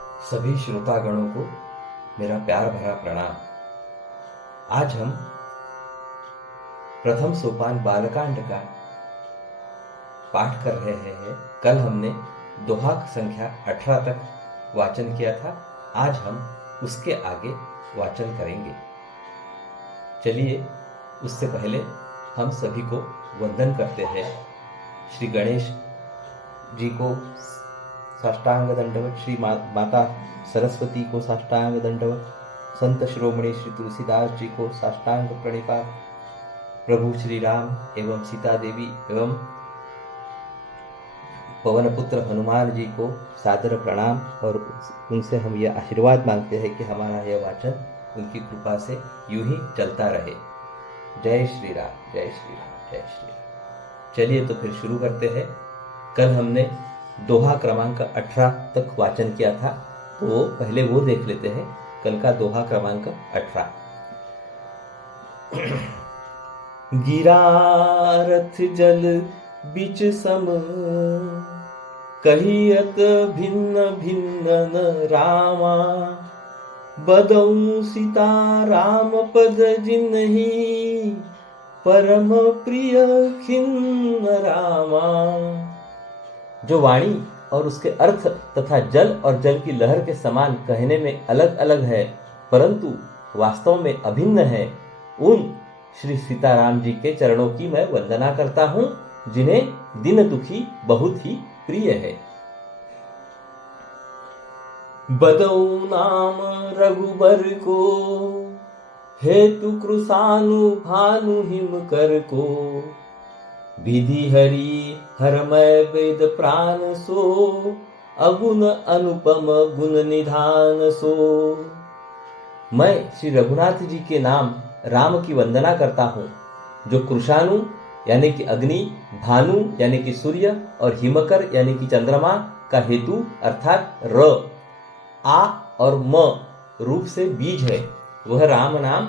सभी श्रोतागणों को मेरा प्यार भरा प्रणाम। आज हम प्रथम सोपान बालकांड का पाठ कर रहे हैं। कल हमने दोहा संख्या 18 तक वाचन किया था। आज हम उसके आगे वाचन करेंगे। चलिए, उससे पहले हम सभी को वंदन करते हैं। श्री गणेश जी को साष्टांग दंडवत, श्री माता सरस्वती को साष्टांग दंडवत, संत शिरोमणि श्री तुलसीदास जी को साष्टांग प्रणिपात, प्रभु श्री राम एवं सीता देवी एवं पवन पुत्र हनुमान जी को सादर प्रणाम। और उनसे हम यह आशीर्वाद मांगते हैं कि हमारा यह वाचन उनकी कृपा से यूं ही चलता रहे। जय श्री राम, जय श्री राम, जय श्री राम। चलिए तो फिर शुरू करते हैं। कल हमने दोहा क्रमांक 18 तक वाचन किया था, तो पहले वो देख लेते हैं। कल का दोहा क्रमांक 18। गिरा रथ जल बिच सम, कहियत भिन्न भिन्न न रामा, बदऊ सीता राम पद जिन्हि, परम प्रिय खिन्न रामा। जो वाणी और उसके अर्थ तथा जल और जल की लहर के समान कहने में अलग अलग है, परंतु वास्तव में अभिन्न है, उन श्री सीताराम जी के चरणों की मैं वंदना करता हूं, जिन्हें दिन दुखी बहुत ही प्रिय है। बदऊ नाम रघुबर को, हेतु कृसानु भानु हिम कर को, विधि हरि हरमय वेद प्राण सो, अगुण अनुपम गुण निधान सो। मैं श्री रघुनाथ जी के नाम राम की वंदना करता हूँ, जो कृषाणु यानी कि अग्नि, भानु यानी कि सूर्य और हिमकर यानी कि चंद्रमा का हेतु अर्थात र, आ और म रूप से बीज है। वह राम नाम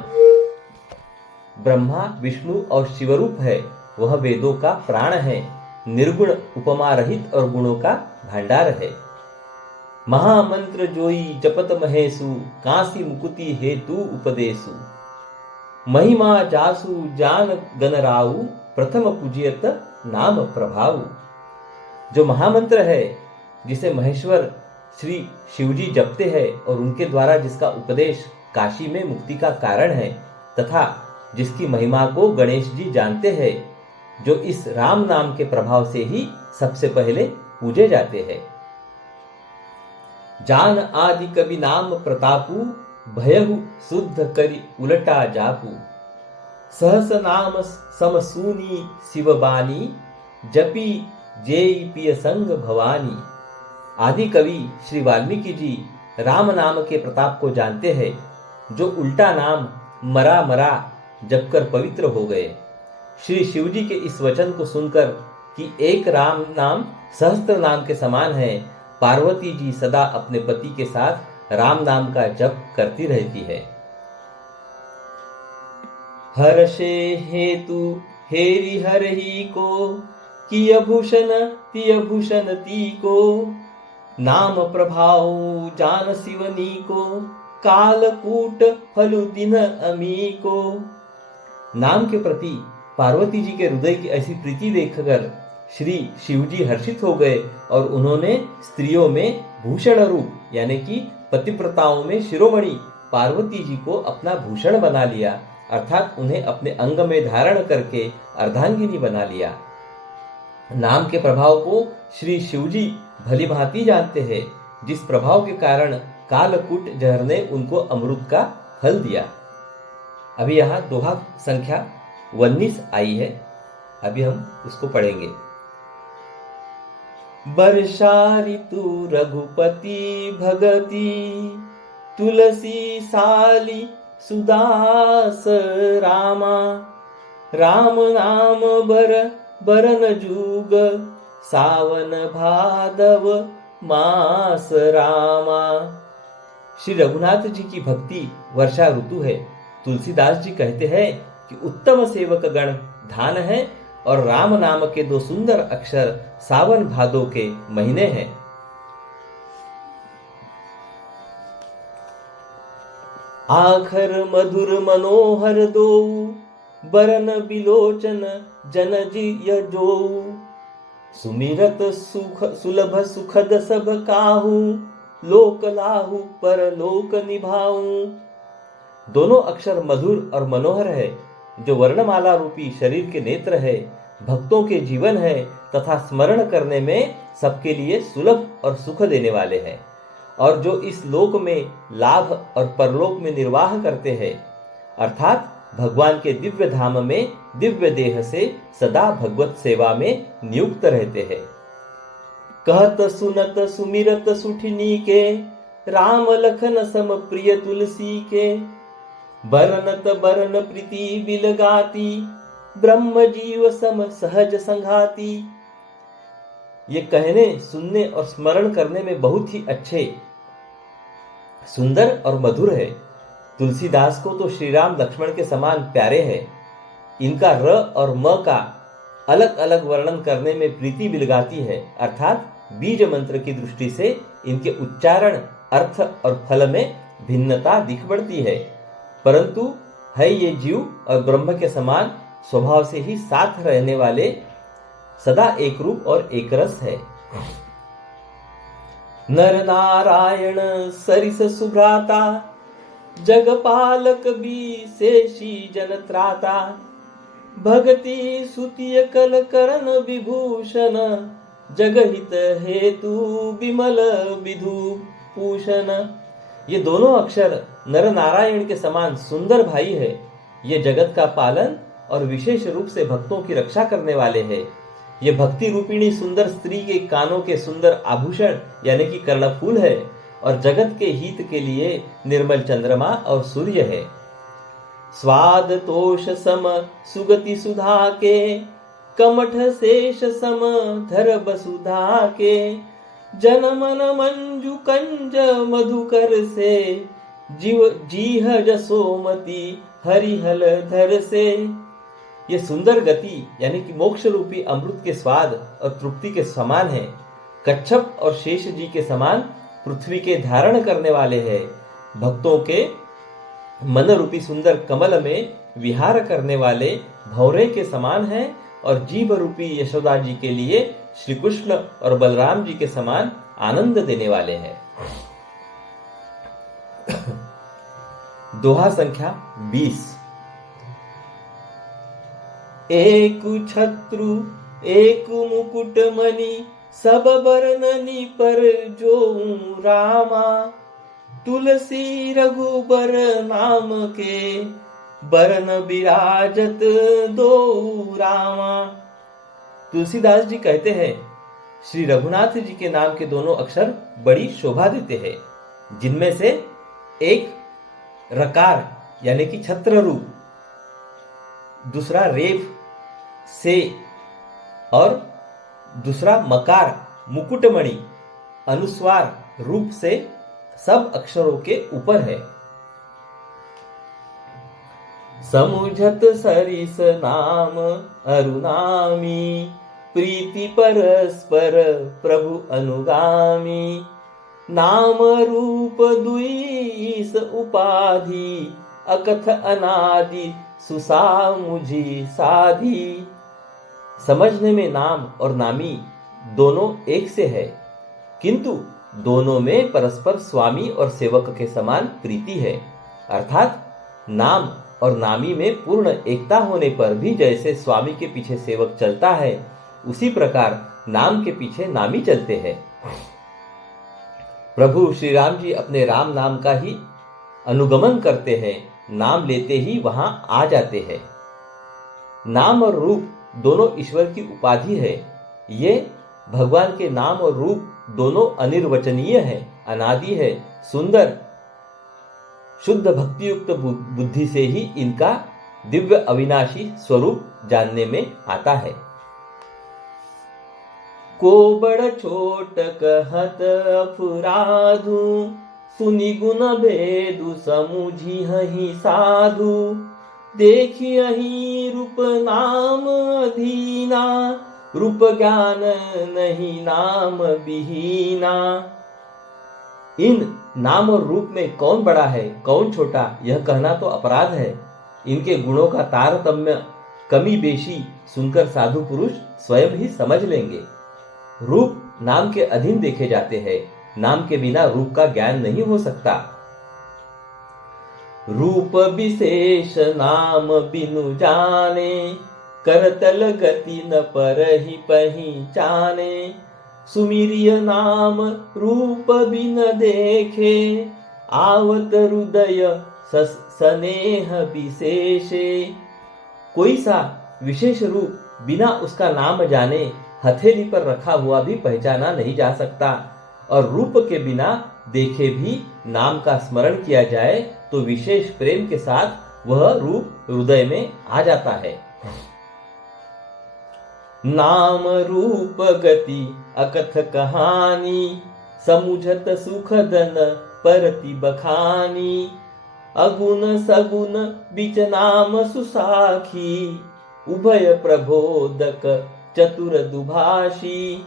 ब्रह्मा विष्णु और शिवरूप है। वह वेदों का प्राण है, निर्गुण उपमा रहित और गुणों का भंडार है। महामंत्र जोई जपत महेशु, कांसी मुकुति हेतु उपदेशु, महिमा जासु जान गणराउ, प्रथम पूजियत नाम प्रभाऊ। जो महामंत्र है, जिसे महेश्वर श्री शिवजी जपते हैं और उनके द्वारा जिसका उपदेश काशी में मुक्ति का कारण है, तथा जिसकी महिमा को गणेश जी जानते हैं, जो इस राम नाम के प्रभाव से ही सबसे पहले पूजे जाते हैं। जान आदि कवि नाम प्रतापु, भयहु शुद्ध करि उलटा जापू, सहस नाम समसूनी शिवबानी, जपी जेई पिय संग भवानी। आदि कवि श्री वाल्मीकि जी राम नाम के प्रताप को जानते हैं, जो उल्टा नाम मरा मरा जपकर पवित्र हो गए। श्री शिवजी के इस वचन को सुनकर कि एक राम नाम सहस्त्र नाम के समान है, पार्वती जी सदा अपने पति के साथ राम नाम का जप करती रहती है। हर्षे हेतु हेरि हरहि को, किय भूषण तिय भूषण ती को, नाम प्रभाव जान शिवनी को, कालकूट फलु दिन अमी को। नाम के प्रति पार्वती जी के हृदय की ऐसी प्रीति देखकर श्री शिवजी हर्षित हो गए और उन्होंने स्त्रियों में भूषण रूप यानी कि पतिव्रताओं में शिरोमणि पार्वती जी को अपना भूषण बना लिया, अर्थात उन्हें अपने अंग में धारण करके अर्धांगिनी बना लिया। नाम के प्रभाव को श्री शिवजी भली भांति जानते हैं, जिस प्रभाव के कारण कालकूट जहर ने उनको अमृत का फल दिया। अभी यहाँ दोहा संख्या 19 आई है, अभी हम उसको पढ़ेंगे। वर्षा ऋतु रघुपति भगति, तुलसी साली सुदास रामा, राम नाम बरन जुग, सावन भादव मास रामा। श्री रघुनाथ जी की भक्ति वर्षा ऋतु है। तुलसीदास जी कहते हैं कि उत्तम सेवक गण धान है और राम नाम के दो सुंदर अक्षर सावन भादो के महीने हैं। आखर मधुर मनोहर दो, बरन बिलोचन जन जिय जो। सुमिरत सुख सुलभ सुखद सब काहू, लोक लाहू पर लोक निभाऊं। दोनों अक्षर मधुर और मनोहर है, जो वर्णमाला रूपी शरीर के नेत्र है, भक्तों के जीवन है तथा स्मरण करने में सबके लिए सुलभ और सुख देने वाले हैं, और जो इस लोक में लाभ और परलोक में निर्वाह करते हैं, अर्थात भगवान के दिव्य धाम में दिव्य देह से सदा भगवत सेवा में नियुक्त रहते हैं। कहत सुनत सुमिरत सुठनी के, राम लखन सम प्रिय तुलसी के। बरनत बरन प्रीति बिलगाती, ब्रह्म जीव सम सहज संघाती। ये कहने, सुनने और स्मरण करने में बहुत ही अच्छे, सुंदर और मधुर है। तुलसीदास को तो श्री राम लक्ष्मण के समान प्यारे हैं। इनका र और म का अलग अलग वर्णन करने में प्रीति बिलगाती है, अर्थात बीज मंत्र की दृष्टि से इनके उच्चारण, अर्थ और फल में भिन्नता दिख पड़ती है, परंतु है ये जीव और ब्रह्म के समान स्वभाव से ही साथ रहने वाले, सदा एक रूप और एक रस है। नर नारायण सरिस सुभ्राता, जगपालक विशेषी जन त्राता। भगति सुतिय कल करण विभूषण, जगहित हेतु विमल विधु पूषण। ये दोनों अक्षर नर नारायण के समान सुंदर भाई है। ये जगत का पालन और विशेष रूप से भक्तों की रक्षा करने वाले हैं। ये भक्ति रूपिणी सुंदर स्त्री के कानों के सुंदर आभूषण यानी कि कर्णफूल है, और जगत के हित के लिए निर्मल चंद्रमा और सूर्य है। स्वाद तोष सम सुगति सुधा के, कमठ शेष सम धर बसुधा के। जनमन मंजु कंज मधुकर से, जीव जीह जसोमती हरिहल धर से। ये सुंदर गति यानी कि मोक्ष रूपी अमृत के स्वाद और तृप्ति के समान है। कच्छप और शेष जी के समान पृथ्वी के धारण करने वाले हैं। भक्तों के मन रूपी सुंदर कमल में विहार करने वाले भौरे के समान है, और जीव रूपी यशोदा जी के लिए श्री कृष्ण और बलराम जी के समान आनंद देने वाले हैं। दोहा संख्या 20। एक छत्रु एक मुकुट मणि, सब बरननी पर जो रामा। तुलसी रघुबर नाम के, बरन विराजत दो रामा। तुलसीदास जी कहते हैं, श्री रघुनाथ जी के नाम के दोनों अक्षर बड़ी शोभा देते हैं, जिनमें से एक रकार यानी कि छत्र रूप, दूसरा रेफ से और दूसरा मकार मुकुटमणि अनुस्वार रूप से सब अक्षरों के ऊपर है। समुझत सरिस नाम अरुनामी, प्रीति परस्पर प्रभु अनुगामी। नाम रूप दुईस उपाधि, अकथ अनादि सुसामुझी साधी। समझने में नाम और नामी दोनों एक से है, किंतु दोनों में परस्पर स्वामी और सेवक के समान प्रीति है, अर्थात नाम और नामी में पूर्ण एकता होने पर भी जैसे स्वामी के पीछे सेवक चलता है, उसी प्रकार नाम के पीछे नामी चलते हैं। प्रभु श्री राम जी अपने राम नाम का ही अनुगमन करते हैं, नाम लेते ही वहां आ जाते हैं। नाम और रूप दोनों ईश्वर की उपाधि है। ये भगवान के नाम और रूप दोनों अनिर्वचनीय है, अनादि है, सुंदर, शुद्ध भक्तियुक्त बुद्धि से ही इनका दिव्य अविनाशी स्वरूप जानने में आता है। को बड़ छोट कहत अपराधु, सुनि गुण भेदु समुझी हहि साधु। देखियहि रूप नाम अधीना, रूप ज्ञान नहीं नाम विहीना। इन नाम और रूप में कौन बड़ा है कौन छोटा यह कहना तो अपराध है। इनके गुणों का तारतम्य कमी बेशी सुनकर साधु पुरुष स्वयं ही समझ लेंगे। रूप नाम के अधीन देखे जाते हैं, नाम के बिना रूप का ज्ञान नहीं हो सकता। रूप विशेष नाम बिनु जाने, करतल गति न परहि पहिचाने। सुमिरिय नाम रूप बिन देखे, आवत हृदय स्नेह विशेषे। कोई सा विशेष रूप बिना उसका नाम जाने हथेली पर रखा हुआ भी पहचाना नहीं जा सकता, और रूप के बिना देखे भी नाम का स्मरण किया जाए तो विशेष प्रेम के साथ वह रूप हृदय में आ जाता है। नाम रूप गति अकथ कहानी, समुझत सुखदन परति बखानी। अगुण सगुण बिच नाम सुसाखी, उभय प्रबोधक चतुर दुभाषी।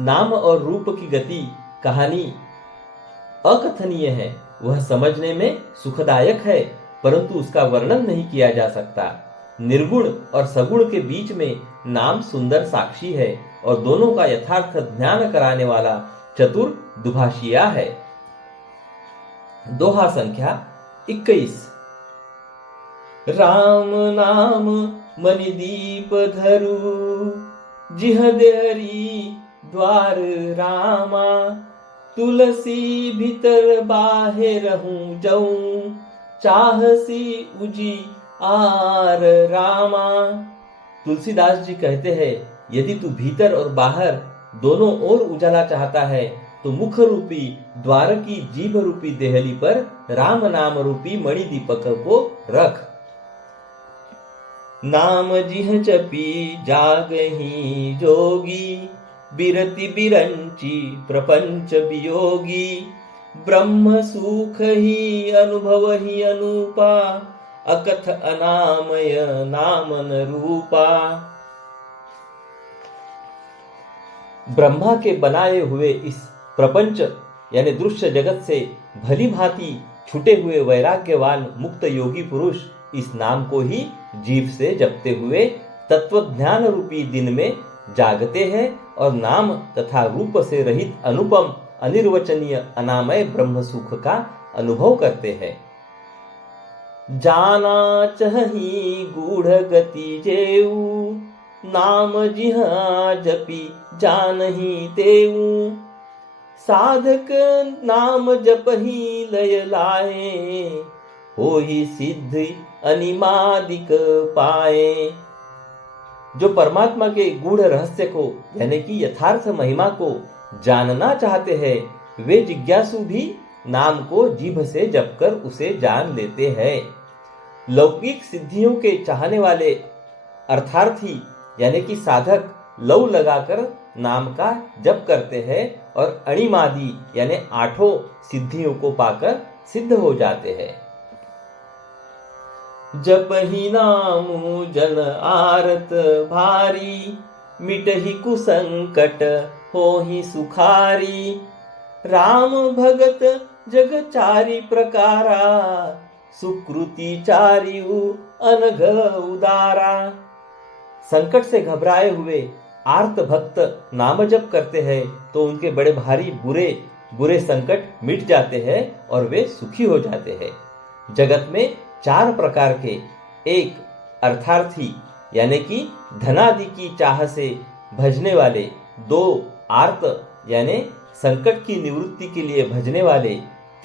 नाम और रूप की गति कहानी अकथनीय है, वह समझने में सुखदायक है, परंतु उसका वर्णन नहीं किया जा सकता। निर्गुण और सगुण के बीच में नाम सुंदर साक्षी है और दोनों का यथार्थ ज्ञान कराने वाला चतुर दुभाषिया है। दोहा संख्या 21। राम नाम मनि दीप धरु, जिह देहरी द्वार रामा। तुलसी भीतर बाहे रहूं जाऊं, चाहसी उजियार रामा। तुलसीदास जी कहते हैं, यदि तू भीतर और बाहर दोनों ओर उजाला चाहता है तो मुख रूपी द्वार की जीभ रूपी देहली पर राम नाम रूपी मणि दीपक को रख। नाम जिह जपी जागही जोगी, बिरति बिरंची प्रपंच वियोगी। ब्रह्म सुख ही अनुभव ही अनुपा, अकथ अनामय नामन रूपा। ब्रह्मा के बनाए हुए इस प्रपंच यानी दृश्य जगत से भली भांति छूटे हुए वैराग्यवान मुक्त योगी पुरुष इस नाम को ही जीभ से जपते हुए तत्वज्ञान रूपी दिन में जागते हैं और नाम तथा रूप से रहित अनुपम अनिर्वचनीय अनामय ब्रह्म सुख का अनुभव करते हैं। जाना चही गूढ़ गति जेऊ, नाम जिहा जपी जानही तेऊ। साधक नाम जपही लय लाए, होहि सिद्धि अनिमादिक पाए। जो परमात्मा के गूढ़ रहस्य को यानी कि यथार्थ महिमा को जानना चाहते हैं वे जिज्ञासु भी नाम को जीभ से जपकर उसे जान लेते हैं। लौकिक सिद्धियों के चाहने वाले अर्थार्थी यानी कि साधक लौ लगाकर नाम का जप करते हैं और अणिमादि यानी आठों सिद्धियों को पाकर सिद्ध हो जाते हैं। जप ही नामु जन आरत भारी, मिटहि कुसंकट होहि सुखारी। राम भगत जग चारि प्रकारा, सुकृति चारिउ अनघ उदारा। संकट से घबराए हुए आर्त भक्त नाम जप करते हैं तो उनके बड़े भारी बुरे बुरे संकट मिट जाते हैं और वे सुखी हो जाते हैं। जगत में 4 प्रकार के, एक अर्थार्थी यानी कि धनादि की चाह से भजने वाले, 2 आर्त यानी संकट की निवृत्ति के लिए भजने वाले,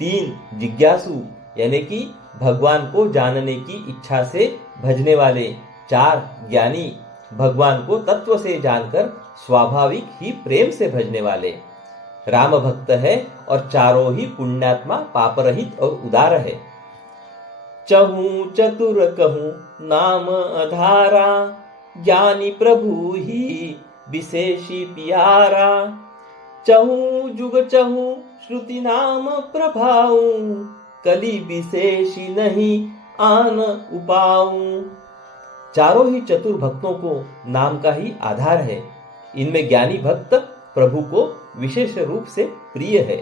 3 जिज्ञासु यानी कि भगवान को जानने की इच्छा से भजने वाले, 4 ज्ञानी भगवान को तत्व से जानकर स्वाभाविक ही प्रेम से भजने वाले। राम भक्त है और चारों ही पुण्यात्मा पापरहित और उदार है। चहूं चतुर कहूं नाम अधारा, ज्ञानी प्रभु ही विशेषी प्यारा। चहूं जुग चहूं श्रुति नाम प्रभाऊं, कली विशेषी नहीं आन उपाऊं। चारों ही चतुर भक्तों को नाम का ही आधार है। इनमें ज्ञानी भक्त प्रभु को विशेष रूप से प्रिय है।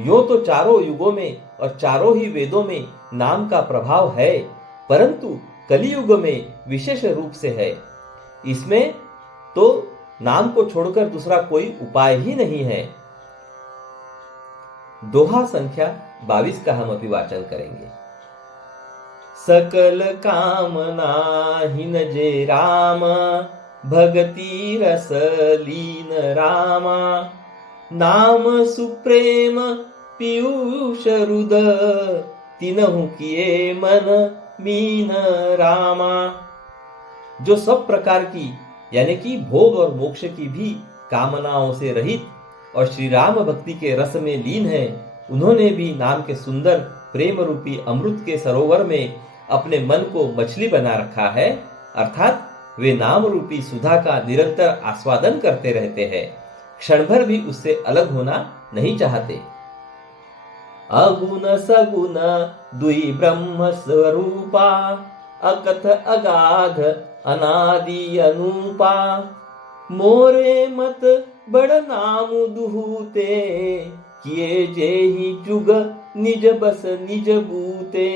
यो तो चारों युगों में और चारों ही वेदों में नाम का प्रभाव है, परंतु कलियुग में विशेष रूप से है। इसमें तो नाम को छोड़कर दूसरा कोई उपाय ही नहीं है। दोहा संख्या 22 का हम अभी वाचन करेंगे। सकल कामना हिन जे राम, भगति रस लीन रामा। नाम सुप्रेम पीयूष रुद, तिनहु किए मन मीन रामा। जो सब प्रकार की यानी कि भोग और मोक्ष की भी कामनाओं से रहित और श्री राम भक्ति के रस में लीन है, उन्होंने भी नाम के सुंदर प्रेम रूपी अमृत के सरोवर में अपने मन को मछली बना रखा है, अर्थात वे नाम रूपी सुधा का निरंतर आस्वादन करते रहते हैं, क्षण भर भी उससे अलग होना नहीं चाहते। अगुण सगुण दुई ब्रह्म स्वरूपा, अकथ अगाध अनादि अनूपा। मोरे मत बड़ नाम दुहूते, किए जेहि जुग निज बस निज बूते।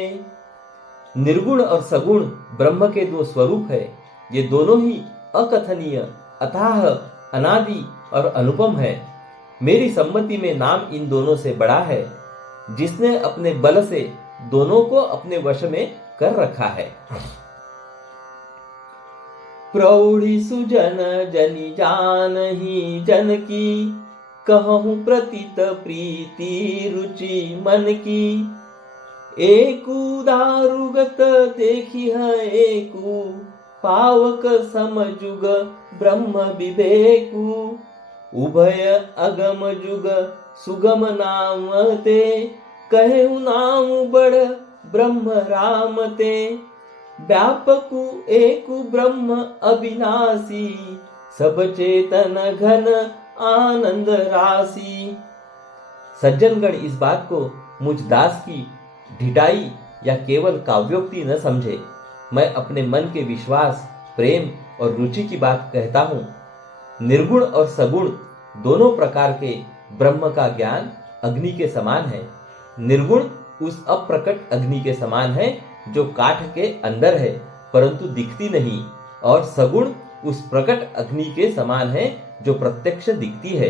निर्गुण और सगुण ब्रह्म के दो स्वरूप है। ये दोनों ही अकथनीय, अथाह, अनादि और अनुपम है। मेरी सम्मति में नाम इन दोनों से बड़ा है, जिसने अपने बल से दोनों को अपने वश में कर रखा है। प्रौढ़ी सुजन जनि जानहि जन की, कहूँ प्रतीत प्रीति रुचि मन की। एकु दारुगत देखी है एकु, पावक समजुग ब्रह्म विवेकु। उभय अगम जुग सुगम नाम ते, कहु नाम बड़ ब्रह्म राम ते। व्यापकु एकु ब्रह्म अविनाशी, सब चेतन घन आनंद राशि। सज्जनगण इस बात को मुझ दास की ढिठाई या केवल काव्योक्ति न समझे। मैं अपने मन के विश्वास, प्रेम और रुचि की बात कहता हूँ। निर्गुण और सगुण दोनों प्रकार के ब्रह्म का ज्ञान अग्नि के समान है। निर्गुण उस अप्रकट अग्नि के समान है जो काठ के अंदर है परंतु दिखती नहीं, और सगुण उस प्रकट अग्नि के समान है जो प्रत्यक्ष दिखती है।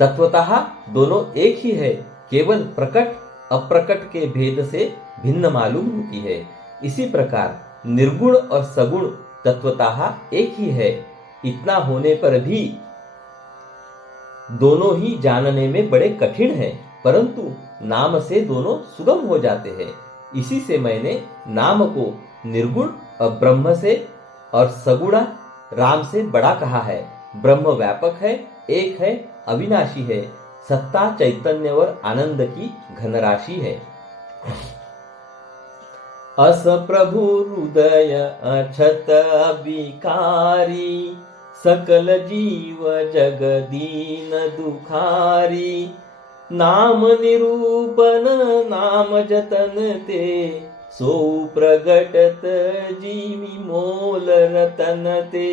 तत्वतः दोनों एक ही है, केवल प्रकट अप्रकट के भेद से भिन्न मालूम होती है। इसी प्रकार निर्गुण और सगुण तत्वतः एक ही है। इतना होने पर भी दोनों ही जानने में बड़े कठिन हैं, परंतु नाम से दोनों सुगम हो जाते हैं। इसी से मैंने नाम को निर्गुण और ब्रह्म से और सगुण राम से बड़ा कहा है। ब्रह्म व्यापक है, एक है, अविनाशी है, सत्ता, चैतन्य और आनंद की घनराशि है। अस प्रभु हृदय अछत विकारी, सकल जीव जग दीन दुखारी। नाम निरूपण नाम जतन ते, सो प्रगटत जीवी मोल रतन ते।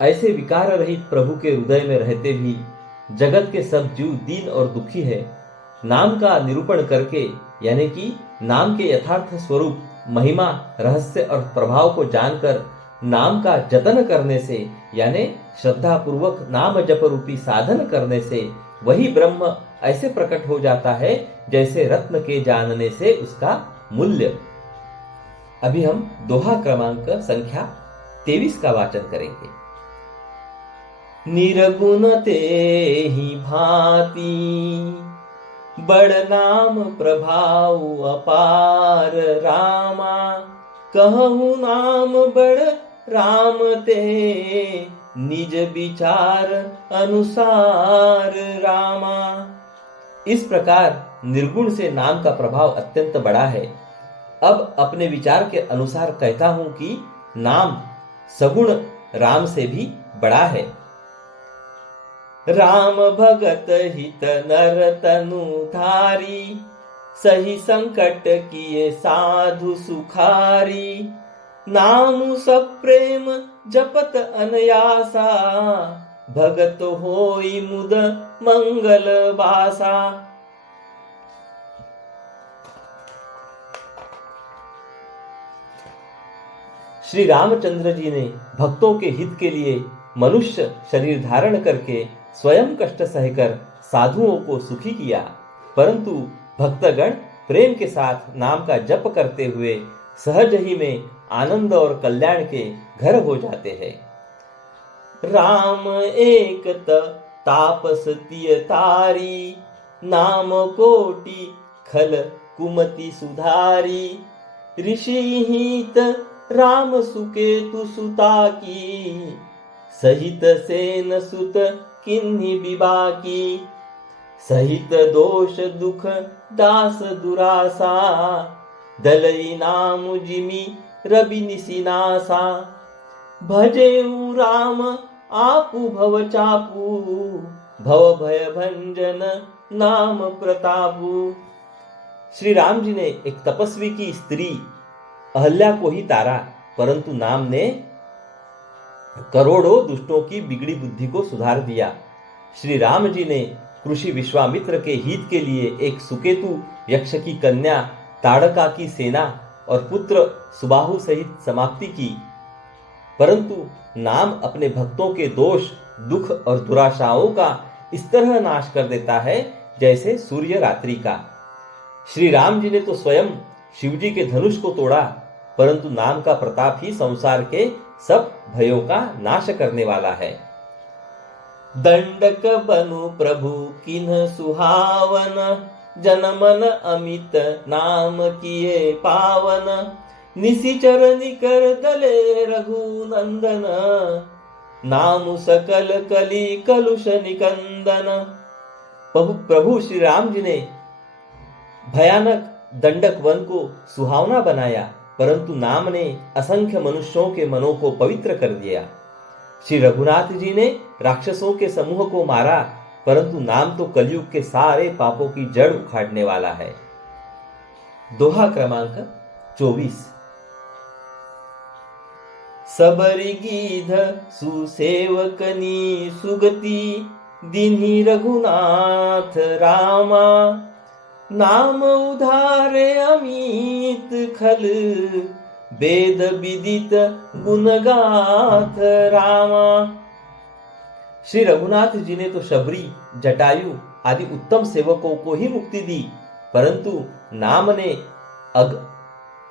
ऐसे विकार रहित प्रभु के हृदय में रहते भी जगत के सब जीव दीन और दुखी है। नाम का निरूपण करके यानी कि नाम के यथार्थ स्वरूप, महिमा, रहस्य और प्रभाव को जानकर नाम का जतन करने से यानी श्रद्धा पूर्वक नाम जप रूपी साधन करने से वही ब्रह्म ऐसे प्रकट हो जाता है जैसे रत्न के जानने से उसका मूल्य। अभी हम दोहा क्रमांक संख्या 23 का वाचन करेंगे। निर्गुण ते ही भांति, बड़ नाम प्रभाव अपार रामा। कहूँ नाम बड़ राम ते, निज विचार अनुसार रामा। इस प्रकार निर्गुण से नाम का प्रभाव अत्यंत बड़ा है। अब अपने विचार के अनुसार कहता हूं कि नाम सगुण राम से भी बड़ा है। राम भगत हित नर तनु धारी, सही संकट किए साधु सुखारी। नाम सब प्रेम जपत अनयासा, भगत होई मुद मंगल बासा। श्री रामचंद्र जी ने भक्तों के हित के लिए मनुष्य शरीर धारण करके स्वयं कष्ट सहकर साधुओं को सुखी किया, परंतु भक्तगण प्रेम के साथ नाम का जप करते हुए सहज ही में आनंद और कल्याण के घर हो जाते हैं। राम एक तापस तिय तारी, नाम कोटि खल कुमति सुधारी। ऋषि हित राम सुकेतु सुता की, सहित सेन सुत किन्हि विबाकी। सहित दोष दुख दास दुरासा, दलई नाम जिमि रवि निसिनासा। भजेउ राम आपु भव चापू, भव भय भंजन नाम प्रतापु। श्री राम जी ने एक तपस्वी की स्त्री अहल्या को ही तारा, परंतु नाम ने करोड़ों दुष्टों की बिगड़ी बुद्धि को सुधार दिया। श्री राम जी ने ऋषि विश्वामित्र के हित के लिए एक सुकेतु यक्ष की कन्या ताड़का की सेना और पुत्र सुबाहु सहित समाप्ति की, परंतु नाम अपने भक्तों के दोष दुख और दुराशाओं का इस तरह नाश कर देता है जैसे सूर्य रात्रि का। श्री राम जी ने तो स्वयं शिव जी के धनुष को तोड़ा, परंतु नाम का प्रताप ही संसार के सब भयों का नाश करने वाला है। दंडक बनु प्रभु किन्ह सुहावन, जनमन अमित नाम किए पावन। निशिचर निकर दले रघुनंदन, नाम सकल कली कलुष निकंदन। प्रभु श्री राम जी ने भयानक दंडक वन को सुहावना बनाया, परंतु नाम ने असंख्य मनुष्यों के मनों को पवित्र कर दिया। श्री रघुनाथ जी ने राक्षसों के समूह को मारा, परंतु नाम तो कलयुग के सारे पापों की जड़ उखाड़ने वाला है। दोहा क्रमांक 24। सबरि गीध सुसेवकनी सुगति, दीन्ही रघुनाथ रामा। नाम उधारे अमित खल, वेद विदित गुणगाथ रामा। श्री रघुनाथ जी ने तो शबरी जटायु आदि उत्तम सेवकों को ही मुक्ति दी, परंतु नाम ने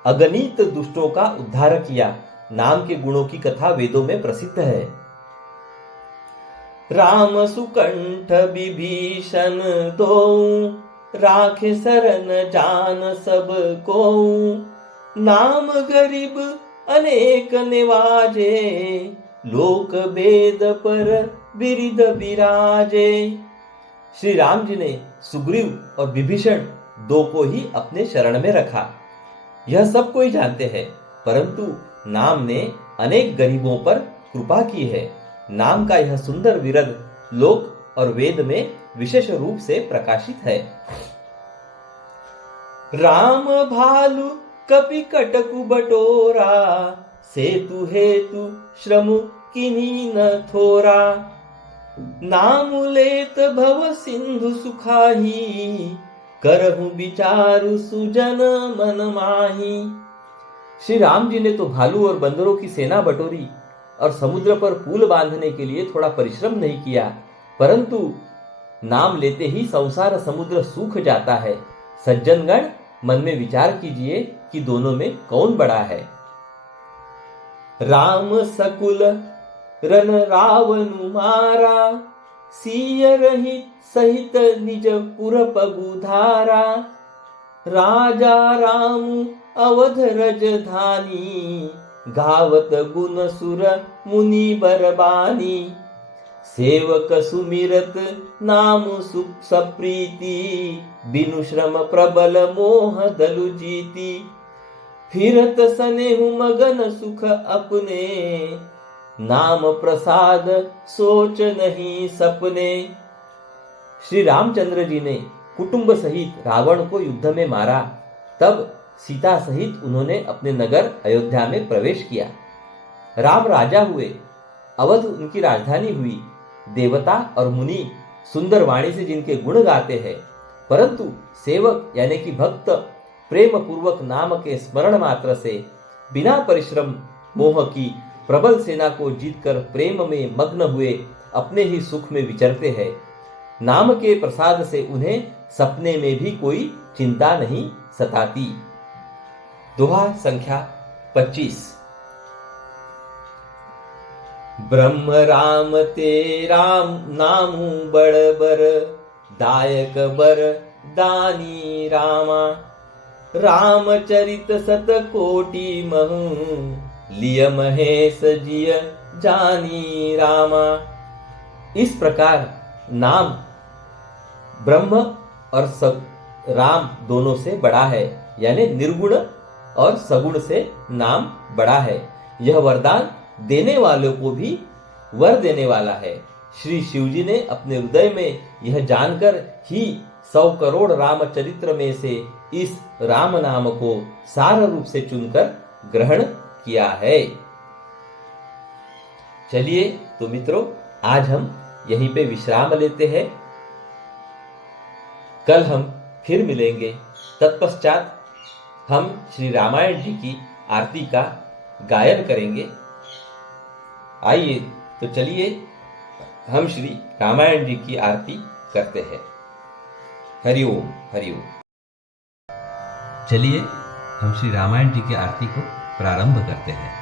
अगणित दुष्टों का उद्धार किया। नाम के गुणों की कथा वेदों में प्रसिद्ध है। राम सुकंठ विभीषण दो, राखे शरण जान सब को। नाम गरीब अनेक निवाजे, लोक वेद पर बिरिद विराजे। श्री राम जी ने सुग्रीव और विभीषण दो को ही अपने शरण में रखा, यह सब कोई जानते हैं, परंतु नाम ने अनेक गरीबों पर कृपा की है। नाम का यह सुंदर विरद लोक और वेद में विशेष रूप से प्रकाशित है। राम भालु कपि कटकु बटोरा, सेतु हेतु श्रम किन्ही न थोरा। नाम लेत भव सिंधु सुखाही, करहु विचारु सुजन मन माही। श्री राम जी ने तो भालू और बंदरों की सेना बटोरी और समुद्र पर पुल बांधने के लिए थोड़ा परिश्रम नहीं किया, परंतु नाम लेते ही संसार समुद्र सूख जाता है। सज्जनगण, मन में विचार कीजिए कि दोनों में कौन बड़ा है। राम सकुल रन रावनु मारा, सीय रहित सहित निज पुर पगुधारा। राजा राम अवध रजधानी, गावत गुण सुर मुनि बरबानी। सेवक सुमिरत नाम सुख सप्रीति, बिनु श्रम प्रबल मोह दलु जीती। फिरत सनेहु मगन सुख अपने, नाम प्रसाद सोच नहीं सपने। श्री रामचंद्र जी ने कुटुंब सहित रावण को युद्ध में मारा, तब सीता सहित उन्होंने अपने नगर अयोध्या में प्रवेश किया। राम राजा हुए, अवध उनकी राजधानी हुई। देवता और मुनि सुंदर वाणी से जिनके गुण गाते हैं, परंतु सेवक यानी कि भक्त प्रेम पूर्वक नाम के स्मरण मात्र से बिना परिश्रम मोह की प्रबल सेना को जीतकर प्रेम में मग्न हुए अपने ही सुख में विचरते हैं। नाम के प्रसाद से उन्हें सपने में भी कोई चिंता नहीं सताती। दोहा संख्या 25। ब्रह्म राम ते राम नामु बड़ बर, दायक बर दानी रामा, रामचरित सत कोटि महु, लिय महेश जिय जानी रामा। इस प्रकार नाम ब्रह्म और राम दोनों से बड़ा है, यानी निर्गुण और सगुण से नाम बड़ा है। यह वरदान देने वालों को भी वर देने वाला है। श्री शिवजी ने अपने हृदय में यह जानकर ही 100 करोड़ रामचरित्र में से इस राम नाम को सार रूप से चुनकर ग्रहण किया है। चलिए तो मित्रों, आज हम यहीं पे विश्राम लेते हैं। कल हम फिर मिलेंगे। तत्पश्चात हम श्री रामायण जी की आरती का गायन करेंगे। आइए तो चलिए हम श्री रामायण जी की आरती करते हैं। हरिओम हरिओम। चलिए हम श्री रामायण जी की आरती को प्रारंभ करते हैं।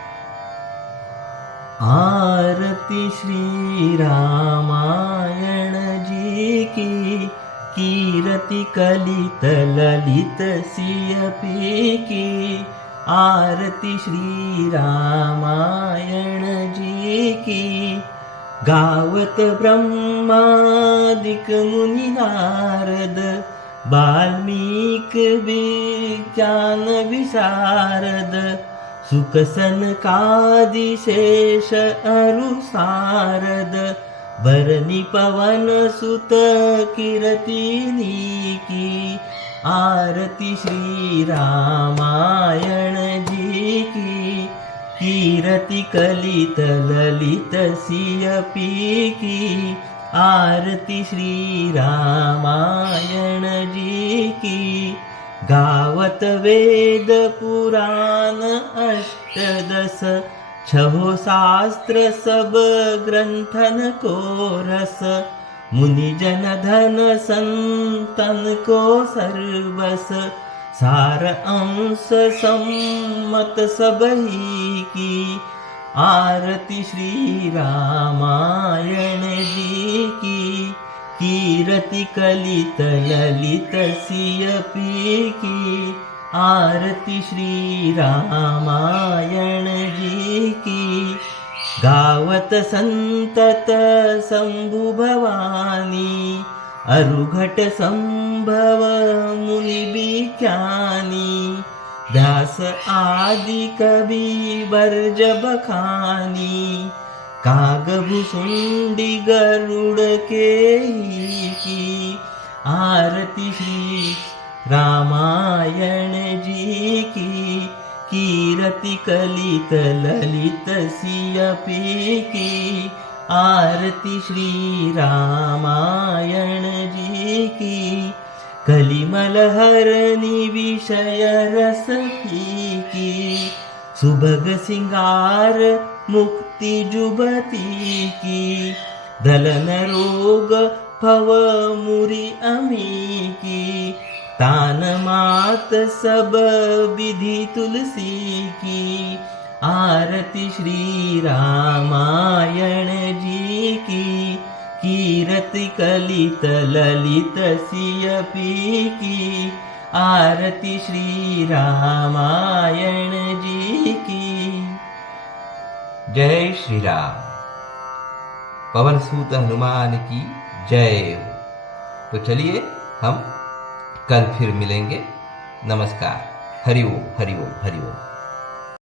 आरती श्री रामायण जी की, कीरति कलित ललित सियपी की। आरती श्री रामायण जी की, गावत ब्रह्मादिक मुनि नारद, वाल्मीकि विज्ञान विशारद, सुख सनकादि शेष अरु सारद, बरनी पवन सुत कीरतिनी की। आरती श्री रामायण जी की, कीरति कलित ललित सियपी की। आरती श्री रामायण जी की, गावत वेद पुराण अष्टदश, छहो शास्त्र सब ग्रंथन को रस। मुनि जन धन संतन को सर्वस, सार अंश सम्मत सबही की। आरती श्री रामायण जी की, कीरति कलित ललित सियपी की। आरती श्री रामायण जी की, गावत संतत शंभु भवानी, अरुघट संभव मुनि विख्यानी। व्यास आदि कवि बर्ज बखानी, कागभुसुंडी गरुड़ के ही की। आरती श्री रामायण जी की, कीरति कलित ललित सियपी की। आरती श्री रामायण जी की, कलिमल हरनि विषय रस की। सुभग सिंगार मुक्ति जुबती की, दलन रोग भव मुरि अमी की। तान मात सब विधि तुलसी की। आरती श्री रामायण जी की, कीरति कलित ललित सियपी की। आरती श्री रामायण जी की। जय श्री राम। पवन सूत हनुमान की जय। तो चलिए हम कल फिर मिलेंगे। नमस्कार। हरि ओम हरि ओम हरि ओम।